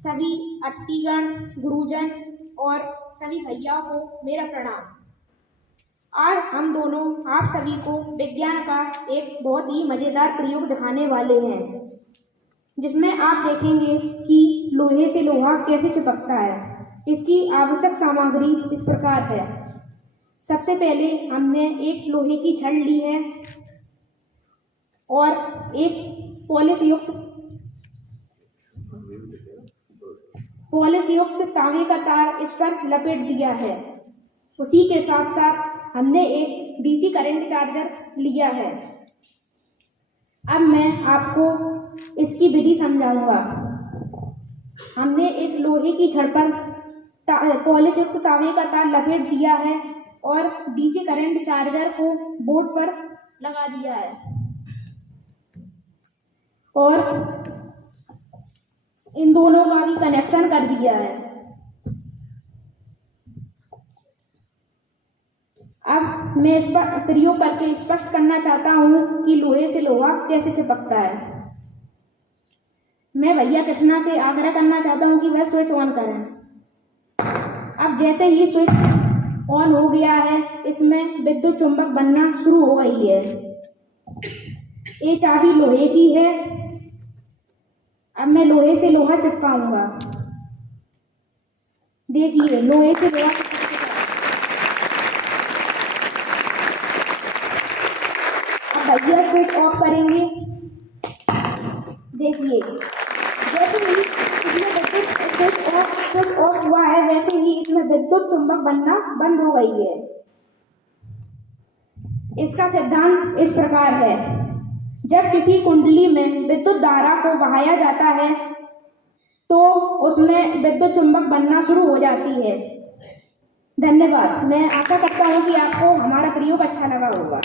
सभी अतिथिगण, गुरुजन और सभी भैयाओं को मेरा प्रणाम। आज हम दोनों आप सभी को विज्ञान का एक बहुत ही मज़ेदार प्रयोग दिखाने वाले हैं, जिसमें आप देखेंगे कि लोहे से लोहा कैसे चिपकता है। इसकी आवश्यक सामग्री इस प्रकार है। सबसे पहले हमने एक लोहे की छड़ ली है और एक पॉलिश युक्त तांबे का तार इस पर लपेट दिया है। उसी के साथ साथ हमने एक डीसी करंट चार्जर लिया है। अब मैं आपको इसकी विधि समझाऊंगा। हमने इस लोहे की छड़ पर पॉलिश युक्त तांबे का तार लपेट दिया है और डीसी करंट चार्जर को बोर्ड पर लगा दिया है और इन दोनों का भी कनेक्शन कर दिया है। अब मैं इस पर प्रयोग करके स्पष्ट करना चाहता हूँ कि लोहे से लोहा कैसे चिपकता है। मैं भैया कृष्णा से आग्रह करना चाहता हूँ कि वह स्विच ऑन करें। अब जैसे ही स्विच ऑन हो गया है, इसमें विद्युत चुंबक बनना शुरू हो गई है। ये चाबी लोहे की है। अब मैं लोहे से लोहा चिपकाऊंगा। देखिए, लोहे से लोहा अब भैया स्विच ऑफ करेंगे। देखिए, जैसे ही इसमें स्विच ऑफ हुआ है, वैसे ही इसमें विद्युत चुंबक बनना बंद हो गई है। इसका सिद्धांत इस प्रकार है। जब किसी कुंडली में विद्युत धारा को बहाया जाता है तो उसमें विद्युत चुंबक बनना शुरू हो जाती है। धन्यवाद। मैं आशा करता हूँ कि आपको हमारा प्रयोग अच्छा लगा होगा।